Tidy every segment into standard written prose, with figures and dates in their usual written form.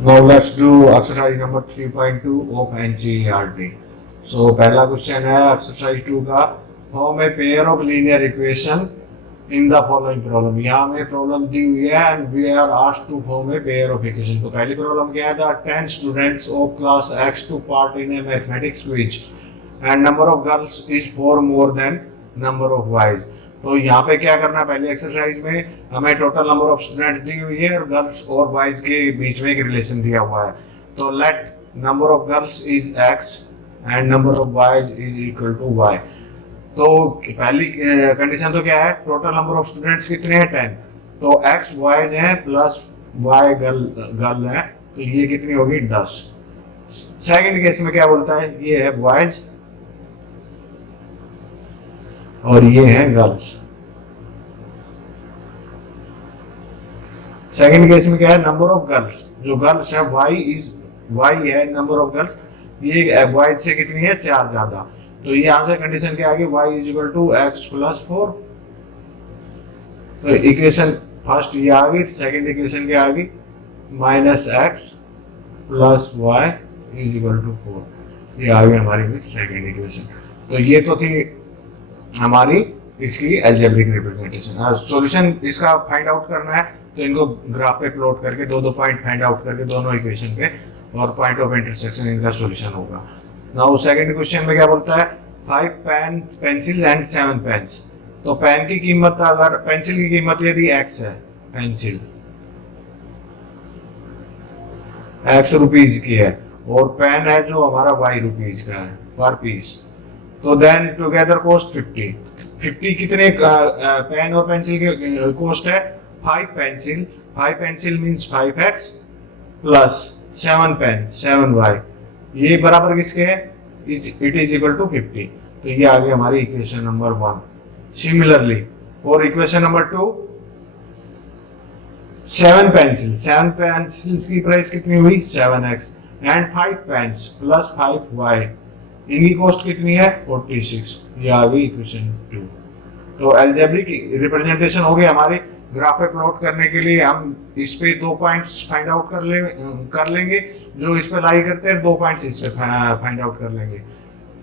Now let's do exercise number 3.2 of NCERT. So पहला question है exercise 2 का, form a pair of linear equation in the following problem. यहाँ हमें problem दी हुई है and we are asked to form a pair of equation. तो पहली प्रॉब्लम क्या है, the 10 students of class X took part in a mathematics quiz and number of girls is 4 more than number of boys. तो यहाँ पे क्या करना है, पहली एक्सरसाइज में हमें टोटल नंबर ऑफ स्टूडेंट्स दी हुई है और गर्ल्स और बॉयज के बीच में एक रिलेशन दिया हुआ है। तो let number of girls is x and number of boys is equal to y। तो पहली कंडीशन तो क्या है, टोटल नंबर ऑफ स्टूडेंट्स कितने हैं 10, तो x बॉयज हैं प्लस y गर्ल है, तो ये कितनी होगी 10। सेकंड केस में क्या बोलता है, ये है बॉयज और ये है गर्ल्स। सेकंड केस में क्या है, नंबर ऑफ गर्ल्स, जो गर्ल्स है y है, नंबर ऑफ गर्ल्स ये बॉयज से कितनी है 4 ज्यादा। तो ये आंसर कंडीशन क्या आ गई, y is equal to x plus 4। तो इक्वेशन फर्स्ट ये आ गई, सेकंड इक्वेशन क्या आ गई, minus x plus y is equal to 4। ये आ गई हमारी सेकंड इक्वेशन। तो ये तो थी हमारी इसकी अलजेब्रिक रिप्रेजेंटेशन। सॉल्यूशन इसका फाइंड आउट करना है तो इनको ग्राफ पे प्लॉट करके दो पॉइंट फाइंड आउट करके दोनों इक्वेशन पे और पॉइंट ऑफ इंटरसेक्शन इनका सॉल्यूशन होगा। नाउ सेकंड क्वेश्चन में क्या बोलता है, 5 पेंसिल एंड 7 पेन्स। तो पेन की कीमत, अगर पेंसिल की कीमत यदि x है, पेंसिल x रुपीज की है और पेन है जो हमारा y रुपीज का है पर पीस, तो देन टुगेदर कॉस्ट 50 कितने पेन और पेंसिल के कॉस्ट है 5 pencil means 5x plus 7 pen 7y, ये बराबर किसके है, इट इज इक्वल टू 50। तो ये आ गई हमारी इक्वेशन नंबर 1। सिमिलरली और इक्वेशन नंबर 2, 7 पेंसिल्स की प्राइस कितनी हुई 7x and 5 pens plus 5y, इनकी कॉस्ट कितनी है 46। ये आ गई इक्वेशन 2। तो अलजेब्रिक रिप्रेजेंटेशन हो गई हमारी। ग्राफ पे प्लॉट करने के लिए हम इस पे 2 पॉइंट्स फाइंड आउट कर लेंगे जो इस पे लाई करते हैं, 2 पॉइंट्स इस पे फाइंड आउट कर लेंगे,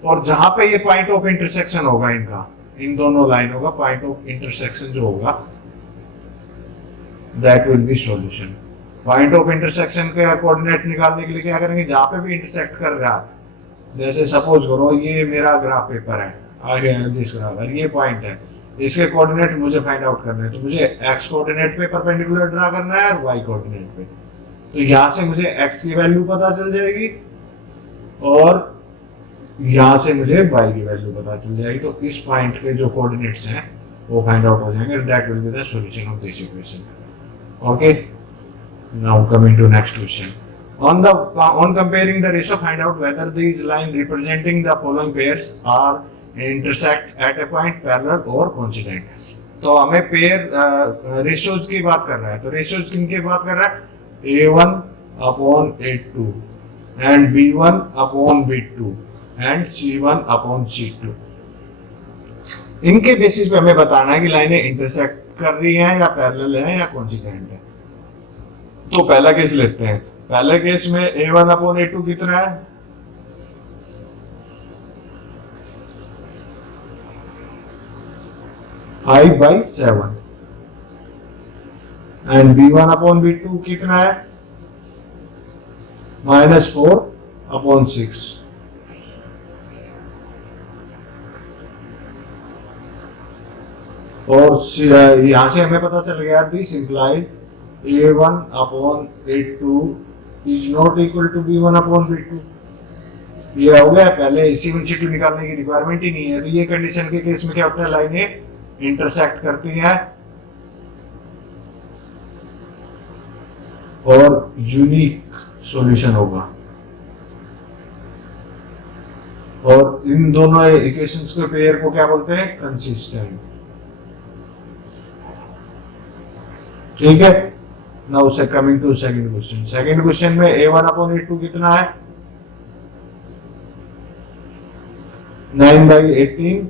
और जहां पे ये पॉइंट ऑफ इंटरसेक्शन होगा इनका, इन दोनों लाइनों का पॉइंट ऑफ इंटरसेक्शन जो होगा that will B solution. Point of intersection के कोऑर्डिनेट निकालने के लिए क्या करेंगे, जहां पे भी इंटरसेक्ट कर रहा है, जैसे सपोज करो ये मेरा ग्राफ पेपर है, आगे दिस ग्राफ है, ये पॉइंट है, इसके कोऑर्डिनेट मुझे फाइंड आउट करना है। तो मुझे x कोऑर्डिनेट पे परपेंडिकुलर ड्रा करना है और y कोऑर्डिनेट पे। तो यहां से मुझे x की वैल्यू पता चल जाएगी और यहां से मुझे y की वैल्यू पता चल जाएगी। तो इस पॉइंट के जो कोऑर्डिनेट्स हैं वो फाइंड आउट हो जाएंगे। That will be the solution of this equation. Okay, now coming to next question. On comparing the ratio, find out whether these lines representing the following pairs are intersect at a point parallel or coincident। तो हमें pair ratios की बात कर रहा है, तो ratios किन की बात कर रहा है, A1 upon A2 and B1 upon B2 and C1 upon C2। इनके बेसिस पे हमें बताना है कि लाइनें इंटरसेक्ट कर रही हैं या पैरेलल हैं या कोइंसिडेंट है। तो पहला केस लेते हैं। पहले केस में A1 अपॉन A2 कितना है, (5/7) एंड B1 अपॉन B2 कितना है, (-4/6) और यहां से हमें पता चल गया this implies A1 upon A2 is not equal to B1 upon B2। ये हो गया, पहले C1 C2 निकालने की रिक्वायरमेंट ही नहीं है। तो ये कंडीशन के केस में क्या होता है, लाइनें इंटरसेक्ट करती हैं और यूनिक सॉल्यूशन होगा। और इन दोनों इक्वेशंस के पेयर को क्या बोलते हैं, कंसिस्टेंट। ठीक है, नाउ से coming to second question. Second question में A1 अपॉन A2 कितना है, 9/18,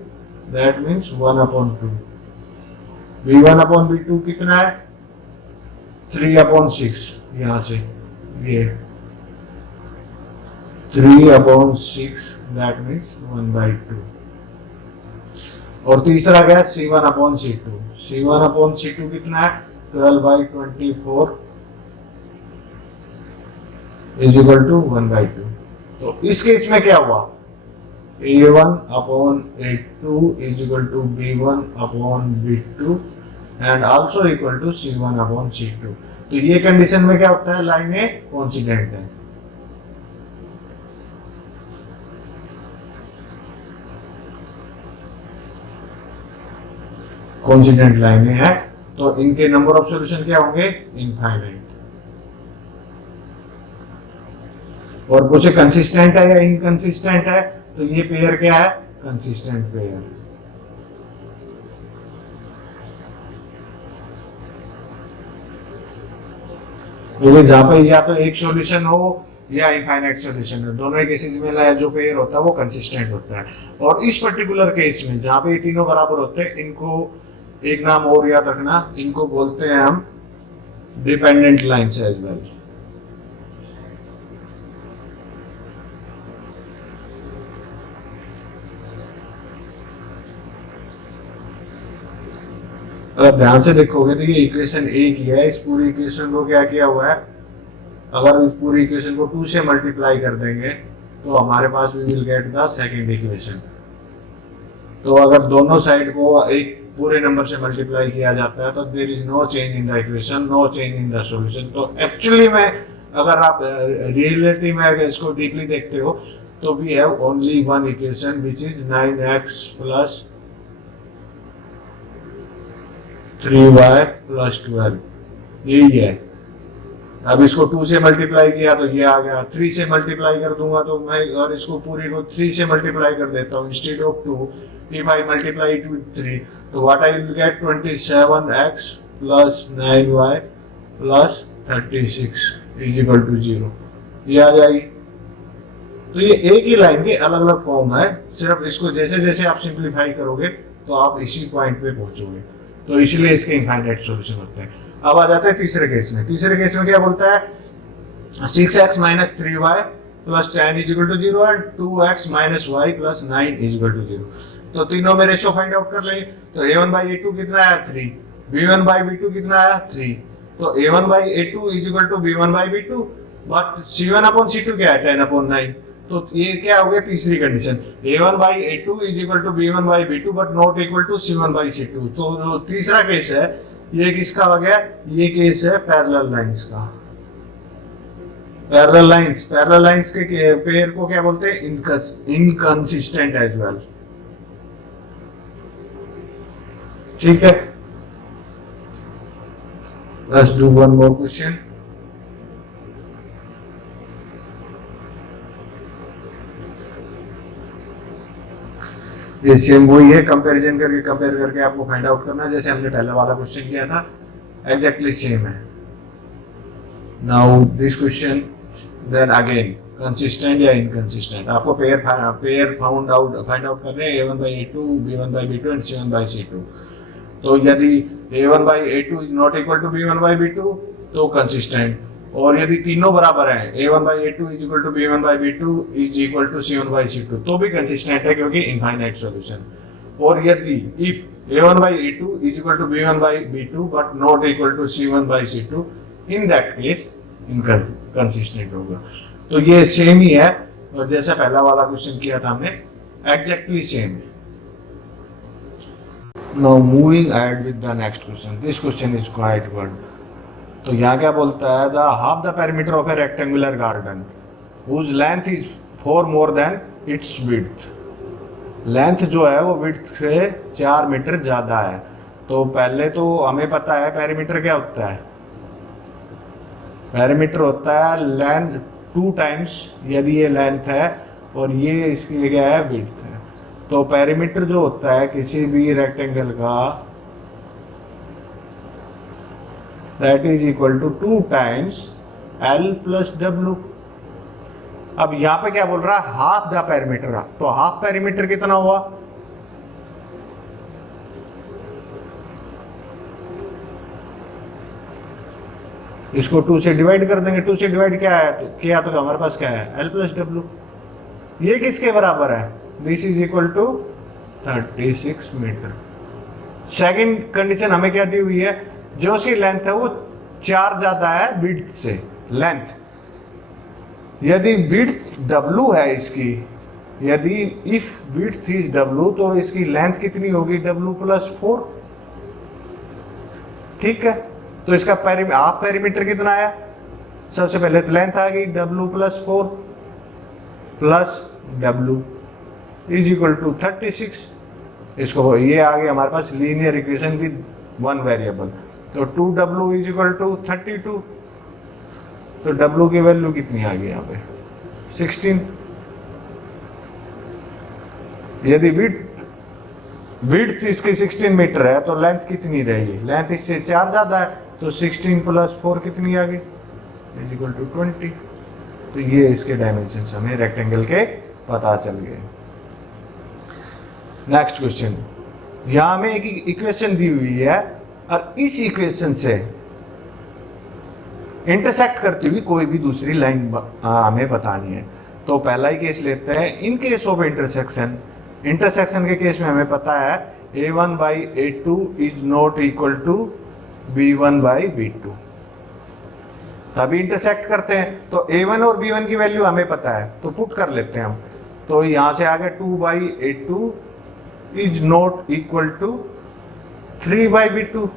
that means 1/2। B1 upon B2 कितना है, 3/6, यहां से ये 3/6 दैट मीन्स 1/2। और तीसरा क्या है C1/C2। C1/C2 कितना है 12/24 इज इक्वल टू 1/2। तो इस केस में क्या हुआ A1/A2 is equal to B1/B2 and also equal to C1/C2। तो ये कंडीशन में क्या होता है लाइनें कोइंसिडेंट है। कोइंसिडेंट लाइनें हैं तो इनके नंबर ऑफ सॉल्यूशन क्या होंगे इनफाइनाइट। और कुछ कंसिस्टेंट है या इनकंसिस्टेंट है तो ये पेयर क्या है कंसिस्टेंट पेयर। जहां पे या तो एक सॉल्यूशन हो या इनफाइनाइट सॉल्यूशन है, दोनों केसेस में जो पेयर होता है वो कंसिस्टेंट होता है। और इस पर्टिकुलर केस में जहां पे ये तीनों बराबर होते हैं इनको एक नाम और याद रखना, इनको बोलते हैं हम डिपेंडेंट लाइंस एज वेल। अगर ध्यान से देखोगे तो ये इक्वेशन ए की है, इस पूरी इक्वेशन को क्या किया हुआ है, अगर इस पूरी इक्वेशन को 2 से मल्टीप्लाई कर देंगे तो हमारे पास we will get the second equation. तो अगर दोनों साइड को एक पूरे नंबर से मल्टीप्लाई किया जाता है तो there is no change in the equation, no change in the solution. तो एक्चुअली में अगर आप रियलिटी में अगर इसको डीपली देखते हो तो we have only one equation which is 9x plus 3y plus 12, यही है। अब इसको 2 से मल्टीप्लाई किया तो ये आ गया, 3 से मल्टीप्लाई कर दूंगा तो मैं और इसको पूरी को 3 से मल्टीप्लाई कर देता हूँ instead of 2, if I multiply it with 3 तो what I will get 27x plus 9y plus 36 is equal to 0, ये आ जाएगी। तो ये एक ही लाइन के अलग अलग फॉर्म है, सिर्फ इसको जैसे जैसे आप सिंप्लीफाई करोगे तो आप इसी पॉइंट पे पहुंचोगे। तो इसलिए इसके इनफाइनाइट सॉल्यूशन होते हैं। अब आ जाते हैं तीसरे केस में। तीसरे केस में क्या बोलता है 6x minus 3y plus 10 is equal to 0 and 2x minus y plus 9 is equal to 0। तो तीनों में रेशो फाइंड आउट कर लेंगे। तो a1/a2 कितना आया 3, b1/b2 कितना आया 3। तो a1/a2 is equal to b1/b2 but c1/c2 क्या है 10/9। तो ये क्या हो गया तीसरी condition, a1/a2 is equal to b1/b2 but not equal to c1/c2। तो जो तीसरा केस है ये किसका हो गया, ये केस है पैरेलल लाइंस का। पैरेलल लाइंस के पेयर को क्या बोलते हैं इनकंसिस्टेंट एज वेल। ठीक है, let's do one more question. ये सेम वही है, कंपेयर करके आपको फाइंड आउट करना है जैसे हमने पहले वाला क्वेश्चन किया था, एग्जैक्टली सेम है। Now this question then again consistent या इनकंसिस्टेंट, आपको पेयर फाइंड आउट करने हैं a1/a2 b1/b2 एंड c1/c2। तो यदि a1/a2 is not equal to b1/b2 तो कंसिस्टेंट, और यदि तीनों बराबर हैं a1/a2 is equal to b1/b2 is equal to c1/c2 तो भी कंसिस्टेंट है क्योंकि इनफाइनाइट सॉल्यूशन। और यदि if a1/a2 is equal to b1/b2 but not equal to c1/c2 in that case inconsistent होगा। तो ये सेम ही है और जैसा पहला वाला क्वेश्चन किया था हमने एग्जैक्टली सेम है। Now moving ahead with the next question, this question is quite good. तो यहाँ क्या बोलता है, the half the perimeter of a rectangular garden whose length is 4 more than its width. Length जो है वो विड्थ से 4 मीटर ज्यादा है। तो पहले तो हमें पता है पेरीमीटर क्या होता है, पेरीमीटर होता है लेंथ 2 टाइम्स, यदि ये लेंथ है और ये इसकी क्या है विड्थ है। तो पेरीमीटर जो होता है किसी भी रेक्टेंगल का that is equal to 2 times L plus W। अब यहां पे क्या बोल रहा है हाफ द पेरीमीटर, तो हाफ पेरीमीटर कितना हुआ, इसको 2 से डिवाइड कर देंगे, 2 से डिवाइड क्या है तो किया तो हमारे पास क्या है L प्लस डब्ल्यू। ये किसके बराबर है, this is equal to 36 metre. Second condition हमें क्या दी हुई है, जो इसकी लेंथ है वो 4 ज्यादा है विड्थ से, लेंथ। यदि विड्थ W है इसकी, यदि इफ विड्थ इज W तो इसकी लेंथ कितनी होगी W प्लस 4। ठीक है, तो इसका हाफ पेरीमीटर कितना आया, सबसे पहले तो लेंथ आ गई W plus 4 plus W is equal to 36। इसको ये आ गया हमारे पास लीनियर इक्वेशन की वन वेरिएबल, तो 2W इज इक्वल टू 32। तो W की वैल्यू कितनी आ गई यहाँ पे 16। यदि विड्थ इसकी 16 मीटर है तो लेंथ कितनी रहेगी, लेंथ इससे 4 ज्यादा है, तो 16 प्लस 4 कितनी आ गई इज इक्वल टू 20। तो ये इसके डायमेंशन हमें रेक्टेंगल के पता चल गए। नेक्स्ट क्वेश्चन, यहां हमें एक इक्वेशन दी हुई है और इस इक्वेशन से इंटरसेक्ट करती हुई कोई भी दूसरी लाइन हमें बतानी है। तो पहला ही केस लेते हैं, in case of intersection, intersection के केस में हमें पता है A1 by A2 is not equal to B1 by B2, तभी इंटरसेक्ट करते हैं। तो A1 और B1 की वैल्यू हमें पता है तो पुट कर लेते हैं हम। तो यहां से आ गया 2 by A2 is not equal to 3 by B2।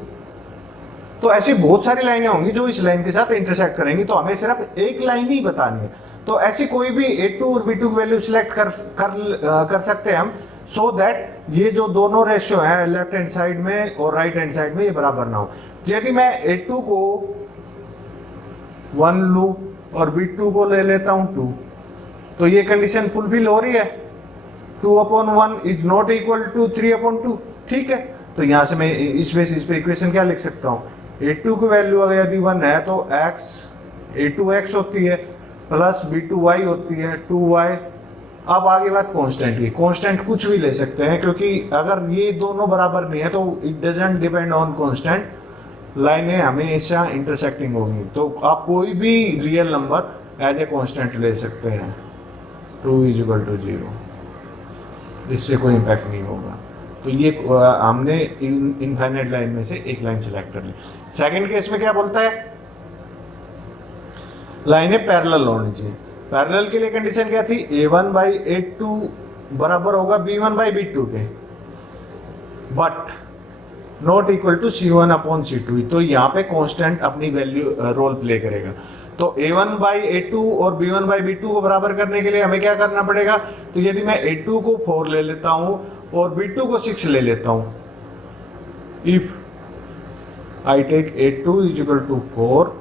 तो ऐसी बहुत सारी लाइनें होंगी जो इस लाइन के साथ इंटरसेक्ट करेंगी, तो हमें सिर्फ एक लाइन ही बतानी है। तो ऐसी कोई भी A2 और B2 की वैल्यू सिलेक्ट कर सकते हैं हम, सो दैट ये जो दोनों रेशियो है लेफ्ट हैंड साइड में और राइट हैंड साइड में ये बराबर ना हो। यदि मैं A2 को 1 लूं और B2 को ले लेता हूं 2, तो ये कंडीशन फुलफिल हो रही है, 2/1 इज नॉट इक्वल टू 3/2। ठीक है, तो यहां से मैं इस बेसिस पे इक्वेशन क्या लिख सकता हूं, A2 की वैल्यू अगर यदि 1 है तो A2x होती है प्लस B2y होती है 2y। अब आगे बात कांस्टेंट की, कांस्टेंट कुछ भी ले सकते हैं क्योंकि अगर ये दोनों बराबर नहीं है तो it doesn't depend on constant, लाइनें हमेशा इंटरसेक्टिंग होगी। तो आप कोई भी real number as a constant ले सकते हैं, 2 इज इक्वल टू 0, इससे कोई इम्पैक्ट नहीं होगा। तो ये हमने इनफाइनाइट लाइन में से एक लाइन सेलेक्ट कर ली। सेकंड केस में क्या बोलता है, लाइनें पैरेलल होनी चाहिए। पैरेलल के लिए कंडीशन क्या थी, A1 बाई A2 बराबर होगा B1 बाई B2 के, but not equal to C1 upon C2। तो यहाँ पे कांस्टेंट अपनी वैल्यू रोल प्ले करेगा। तो A1 बाई A2 और B1 बाई B2 को बराबर करने के लिए हमें क्या करना पड़ेगा, तो यदि मैं A2 को 4 ले लेता हूं और B2 को 6 ले लेता हूं, if I take A2 is equal to 4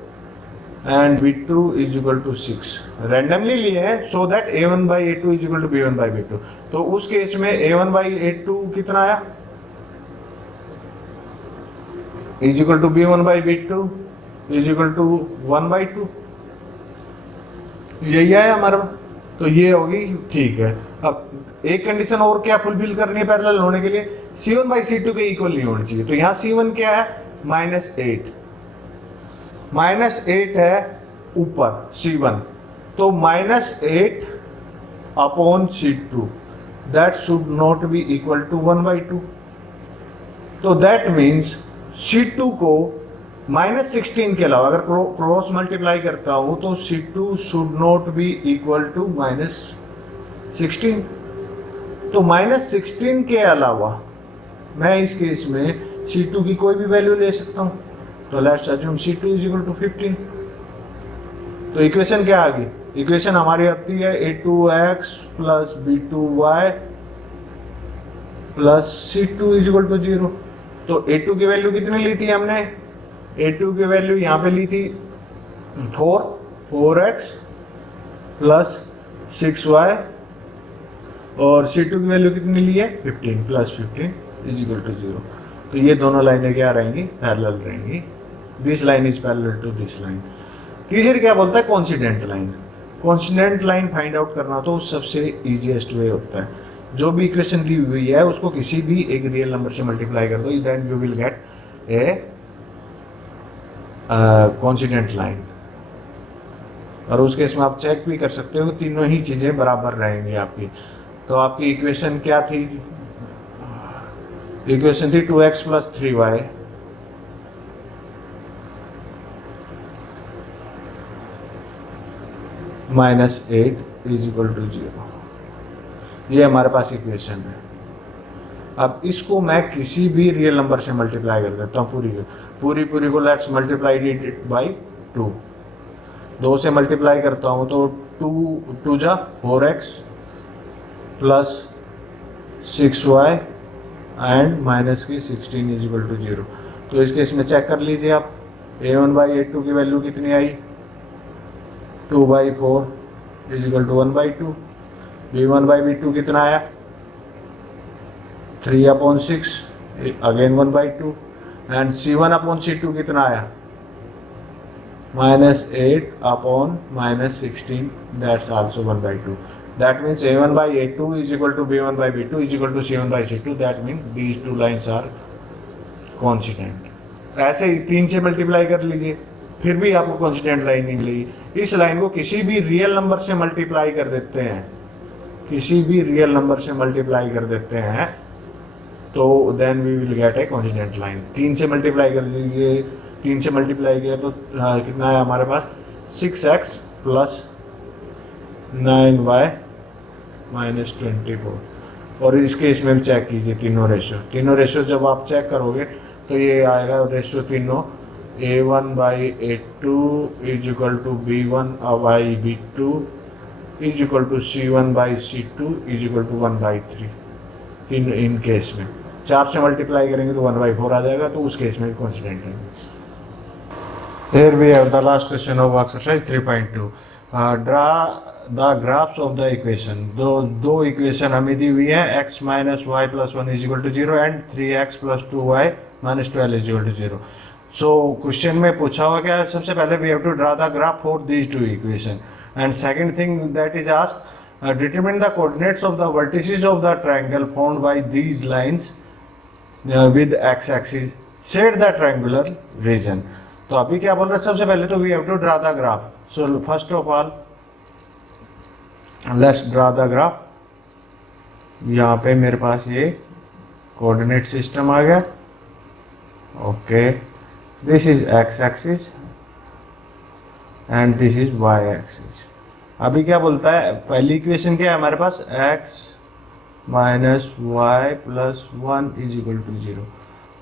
and B2 is equal to 6, randomly लिए है so that A1 by A2 is equal to B1 by B2। तो उस केस में A1 बाई A2 कितना आया is equal to B1 by B2 is equal to 1 by 2, यही है हमारा। तो ये होगी, ठीक है। अब एक कंडीशन और क्या फुलफिल करनी है पैरेलल होने के लिए, C1 बाई C2 के इक्वल नहीं होनी चाहिए। तो यहाँ C1 क्या है -8, -8 है ऊपर C1, तो -8 upon C2 that should not be equal to 1 by 2। तो दैट मीन्स C2 को -16 के अलावा अगर क्रॉस मल्टीप्लाई करता हूं तो C2 should not be equal to -16। तो -16 के अलावा मैं इस केस में C2 की कोई भी वैल्यू ले सकता हूं। तो let's assume C2 is equal to 15। तो इक्वेशन क्या आ गई, इक्वेशन हमारी आती है A2x plus B2y plus C2 is equal to 0। तो A2 की वैल्यू कितनी ली थी हमने, A2 की वैल्यू यहाँ पे ली थी 4x प्लस 6y, और C2 की वैल्यू कितनी ली है 15 प्लस 15 इज इक्वल टू 0। तो ये दोनों लाइनें क्या रहेंगी, पैरेलल रहेंगी। This line is parallel to this line. तीसरी क्या बोलता है, coincident line. Coincident line find out करना तो सबसे इजीएस्ट वे होता है, जो भी इक्वेशन दी हुई है उसको किसी भी एक रियल नंबर से मल्टीप्लाई कर दो, then you will get a coincident line. और उस केस में आप चेक भी कर सकते हो तीनों ही चीज़ें बराबर रहेंगी आपकी। तो आपकी इक्वेशन क्या थी? इक्वेशन थी 2x + 3y -8 = 0। ये हमारे पास इक्वेशन है। अब इसको मैं किसी भी रियल नंबर से मल्टीप्लाई कर देता हूँ, पूरी को लेट्स मल्टीप्लाई इट बाई 2। 2 से मल्टीप्लाई करता हूँ तो 2 जा 4x + 6y एंड -16 = 0। तो इस केस में चेक कर लीजिए आप, a1/a2 की वैल्यू कितनी आई? 2/4 = 1/2। b1/b2 कितना आया? 3/6 अगेन 1/2। एंड c1/c2 कितना आया? -8 upon -16, that's also 1/2. That means a1/a2 = b1/b2 = c1/c2. That means these two lines are constant. ऐसे ही 3 से मल्टीप्लाई कर लीजिए, फिर भी आपको कॉन्स्टेंट लाइन नहीं मिलेगी। इस लाइन को किसी भी रियल नंबर से मल्टीप्लाई कर देते हैं, किसी भी रियल नंबर से मल्टीप्लाई कर देते हैं, तो then we will get a constant line. 3 से मल्टीप्लाई कर दीजिए, 3 से मल्टीप्लाई किया तो कितना है हमारे पास? 6x + 9y -24। और इस केस में भी चेक कीजिए तीनों रेशियो जब आप चेक करोगे तो ये आएगा रेशियो तीनों a1/a2 = b1/b2 = c1/c2 = 1/3। In case में 4 से मल्टीप्लाई करेंगे तो 1/4 आ जाएगा, तो उस केस में कॉन्स्टेंट है। Here we have the last question of exercise 3.2. Draw the graphs of the equation. दो इक्वेशन हमें दी हुई है, x - y + 1 = 0 and 3x + 2y - 12 = 0. So question में पूछा हुआ क्या है? सबसे पहले we have to draw the graph for these two equation. And second thing that is asked, determine the coordinates of the vertices of the triangle formed by these lines with x-axis. Set the triangular region. तो अभी क्या बोल रहे हैं? सबसे पहले तो we have to draw the graph. So first of all let's draw the graph. यहाँ पे मेरे पास ये कोऑर्डिनेट सिस्टम आ गया। Okay, this is X axis and this is Y axis. अभी क्या बोलता है? पहली इक्वेशन क्या है हमारे पास? x - y + 1 = 0।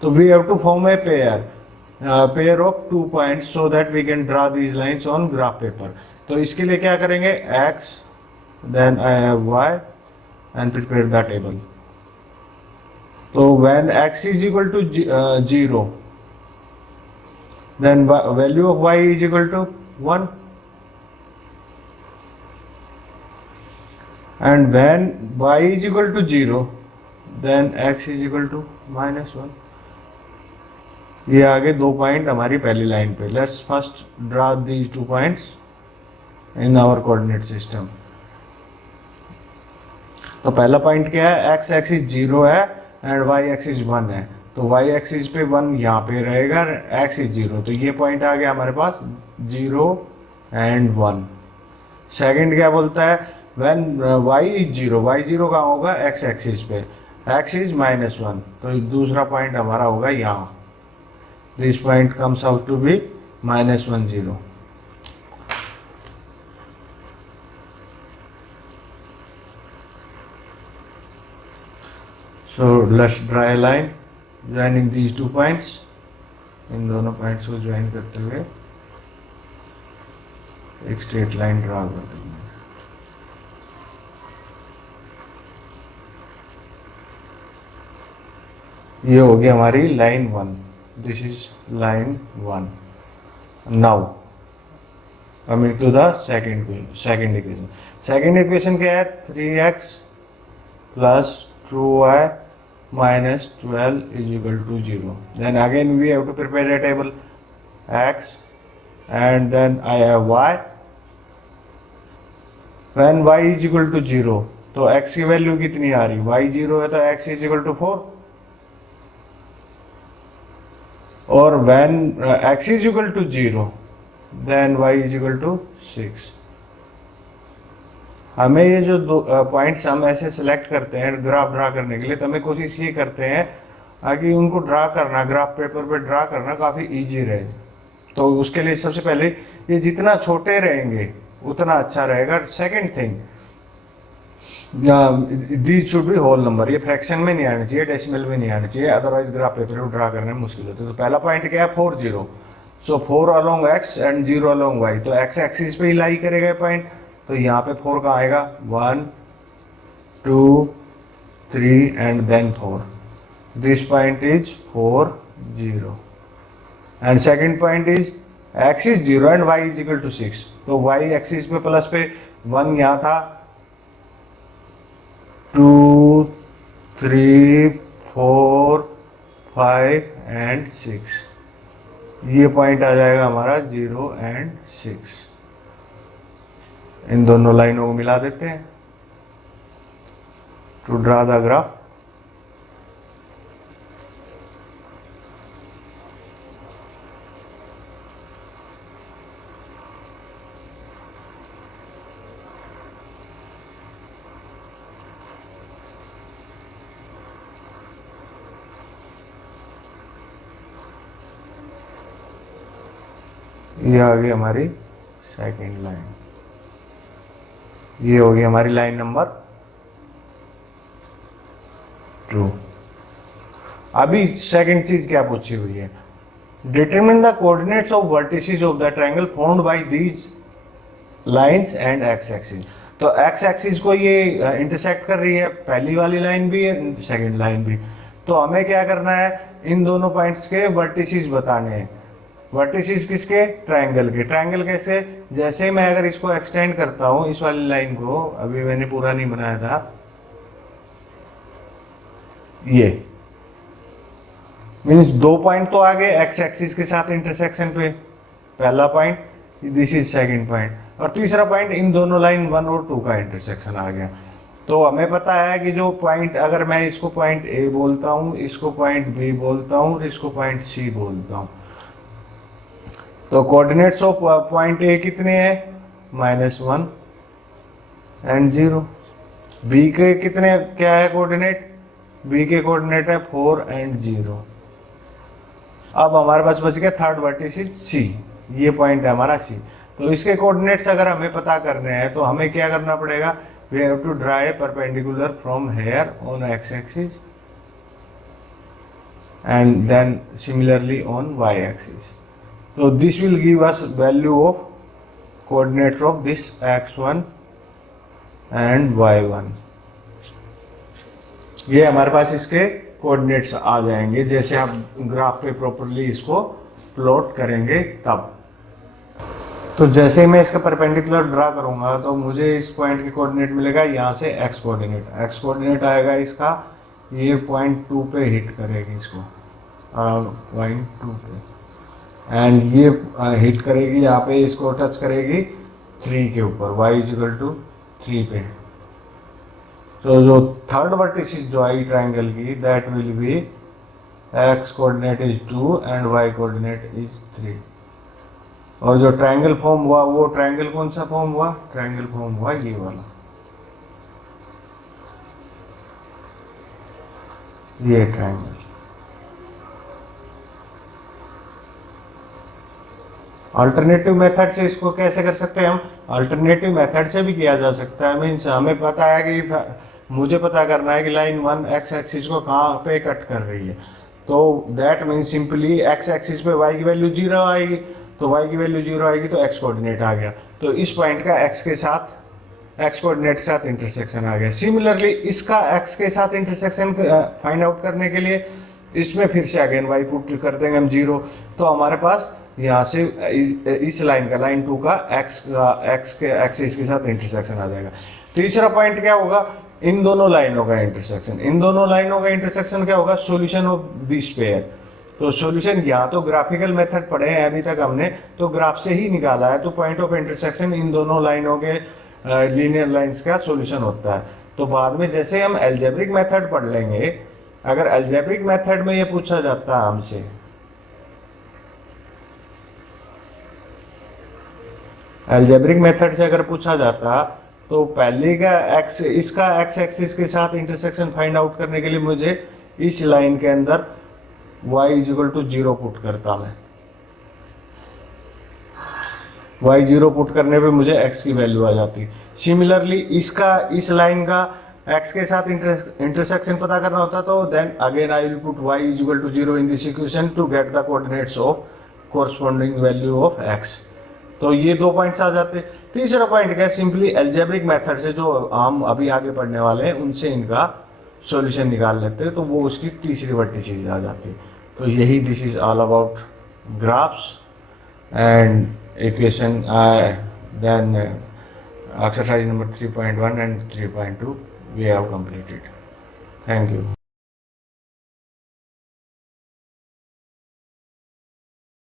तो we have to form a pair of 2 points so that we can draw these lines on graph paper. तो इसके लिए क्या करेंगे? x, then I have y and prepare the table. तो when x is equal to 0, then value of y is equal to 1, and when y is equal to 0, then x is equal to -1. ये आगे 2 point हमारी पहली line पे। Let's first draw these 2 points in our coordinate system. तो पहला point क्या है? X axis 0 है एंड वाई एक्सिस 1 है। तो वाई एक्सिस पे 1 यहाँ पे रहेगा, एक्स इज 0, तो ये पॉइंट आ गया हमारे पास 0 एंड 1। सेकंड क्या बोलता है? व्हेन वाई इज 0, वाई 0 कहाँ होगा? एक्स एक्सिस पे, एक्स इज -1, तो दूसरा पॉइंट हमारा होगा यहाँ। This point comes out to be -1, 0. So let's draw a line joining these 2 points. इन दोनों पॉइंट्स को ज्वाइन करते हुए एक स्ट्रेट लाइन ड्रा करते हैं। ये हो गई हमारी line 1। This is line 1. Now coming to the second equation. Second equation क्या है? 3x + 2y - 12 = 0. Then again we have to prepare a table. X and then I have y. When y is equal to 0, तो x की value कितनी आ रही? y 0 है तो x is equal to 4. और when x is equal to 0 then y is equal to 6। हमें ये जो दो पॉइंट्स हम ऐसे सिलेक्ट करते हैं ग्राफ ड्रा करने के लिए, तो हमें कोशिश ये करते हैं कि उनको ड्रा करना, ग्राफ पेपर पे ड्रा करना काफ़ी इजी रहे। तो उसके लिए सबसे पहले ये जितना छोटे रहेंगे उतना अच्छा रहेगा। Second thing, these should be whole number, ये फ्रैक्शन में नहीं आना चाहिए, डेसिमल में नहीं आना चाहिए, अदरवाइज ग्राफ पेपर को ड्रा करने में मुश्किल होती है। तो पहला पॉइंट क्या है 4 0, सो 4 along x and 0 along y, तो x एक्सिस पे ही लाई करेगा पॉइंट, तो यहाँ पे 4 कहाँ आएगा 1 2 3 and then 4, this point is 4 0 and second point is x is 0 and y is equal to 6, तो y एक्सिस पे प्लस पे 1 यहाँ था, 2 3 4 5 एंड 6, ये पॉइंट आ जाएगा हमारा 0 एंड 6। इन दोनों लाइनों को मिला देते हैं टू ड्रा द ग्राफ। ये आ गई हमारी सेकेंड लाइन, ये होगी हमारी लाइन नंबर 2। अभी सेकंड चीज क्या पूछी हुई है, determine the coordinates of vertices of the triangle formed by these lines and x axis. तो एक्स एक्सिस को ये इंटरसेक्ट कर रही है, पहली वाली लाइन भी है सेकंड लाइन भी, तो हमें क्या करना है इन दोनों पॉइंट्स के वर्टिसेस बताने हैं। वर्टिसेस किसके, ट्रायंगल के। ट्रायंगल कैसे, जैसे मैं अगर इसको एक्सटेंड करता हूं इस वाली लाइन को, अभी मैंने पूरा नहीं बनाया था, ये मींस 2 पॉइंट तो आ गए एक्स एक्सिस के साथ इंटरसेक्शन पे, पहला point, this is second point, और तीसरा पॉइंट इन दोनों लाइन 1 और 2 का इंटरसेक्शन आ गया। तो हमें पता है कि जो पॉइंट, अगर मैं इसको पॉइंट ए बोलता हूं, इसको पॉइंट बी बोलता हूं, इसको पॉइंट सी बोलता हूं, तो कोऑर्डिनेट्स ऑफ पॉइंट ए कितने हैं -1 एंड 0। बी के कितने, क्या है कोऑर्डिनेट, बी के कोऑर्डिनेट है 4 एंड 0। अब हमारे पास बच गया थर्ड वर्टिस सी, ये पॉइंट है हमारा सी। तो इसके कोऑर्डिनेट्स अगर हमें पता करने हैं तो हमें क्या करना पड़ेगा, we have to draw a perpendicular from here on X axis and then similarly on Y axis. So this will give us value of coordinates of this x1 and y1। ये हमारे पास इसके कोऑर्डिनेट्स आ जाएंगे जैसे आप graph पे properly इसको plot करेंगे तब। तो जैसे ही मैं इसका परपेंडिकुलर ड्रा करूंगा तो मुझे इस पॉइंट के कोऑर्डिनेट मिलेगा, यहाँ से x कोऑर्डिनेट, x कोऑर्डिनेट आएगा इसका, ये पॉइंट 2 पे हिट करेगी इसको, पॉइंट 2 पे, एंड ये हिट करेगी यहाँ पे, इसको टच करेगी 3 के ऊपर, y इज इक्वल टू 3 पे। तो जो थर्ड वर्टिस जो आई ट्रायंगल की, that will B x coordinate is 2 and y coordinate is 3। और जो ट्रायंगल फॉर्म हुआ वो ट्रायंगल कौन सा फॉर्म हुआ, ट्रायंगल फॉर्म हुआ ये वाला, ये ट्रायंगल। अल्टरनेटिव मेथड से इसको कैसे कर सकते हैं हम, अल्टरनेटिव मेथड से भी किया जा सकता है। मीन्स हमें पता है कि मुझे पता करना है कि लाइन 1 एक्स एक्सिस को कहाँ पे कट कर रही है, तो that means simply x axis पे y की वैल्यू 0 आएगी, तो y की वैल्यू 0 आएगी तो x कोऑर्डिनेट आ गया, तो इस पॉइंट का x के साथ, x कोऑर्डिनेट के साथ इंटरसेक्शन आ गया। सिमिलरली इसका x के साथ इंटरसेक्शन फाइंड आउट करने के लिए इसमें फिर से अगेन y पुट कर देंगे हम 0, तो हमारे पास यहाँ से इस लाइन का, लाइन 2 का x के एक्सिस के साथ इंटरसेक्शन आ जाएगा। तीसरा पॉइंट क्या होगा, इन दोनों लाइनों का इंटरसेक्शन। इन दोनों लाइनों का इंटरसेक्शन क्या होगा, सॉल्यूशन ऑफ दिस पेयर। तो सॉल्यूशन यहाँ तो ग्राफिकल मेथड पढ़े हैं अभी तक हमने, तो ग्राफ से ही निकाला है, तो पॉइंट ऑफ इंटरसेक्शन इन दोनों लाइनों के लीनियर लाइंस का सॉल्यूशन होता है। तो बाद में जैसे हम अलजेब्रिक मेथड पढ़ लेंगे, अगर अलजेब्रिक मेथड में ये पूछा जाता है हमसे एल्जेब्रिक मेथड से अगर पूछा जाता तो पहले का एक्स इसका एक्स एक्सिस के साथ इंटरसेक्शन फाइंड आउट करने के लिए मुझे इस लाइन के अंदर y is equal to 0 put करता मैं। y 0 पुट करने पे मुझे x की वैल्यू आ जाती। सिमिलरली इसका इस लाइन का x के साथ इंटरसेक्शन पता करना होता तो then again I will put y is equal to 0 in this equation to get the coordinates of corresponding value of x। तो ये 2 पॉइंट्स आ जाते। तीसरा पॉइंट क्या है, सिंपली एल्जेब्रिक मेथड से जो हम अभी आगे पढ़ने वाले हैं उनसे इनका सॉल्यूशन निकाल लेते हैं, तो वो उसकी तीसरी बड़ी चीज आ जाती। तो यही this is all about graphs and equation. Then exercise number 3.1 and 3.2 we have completed. Thank you.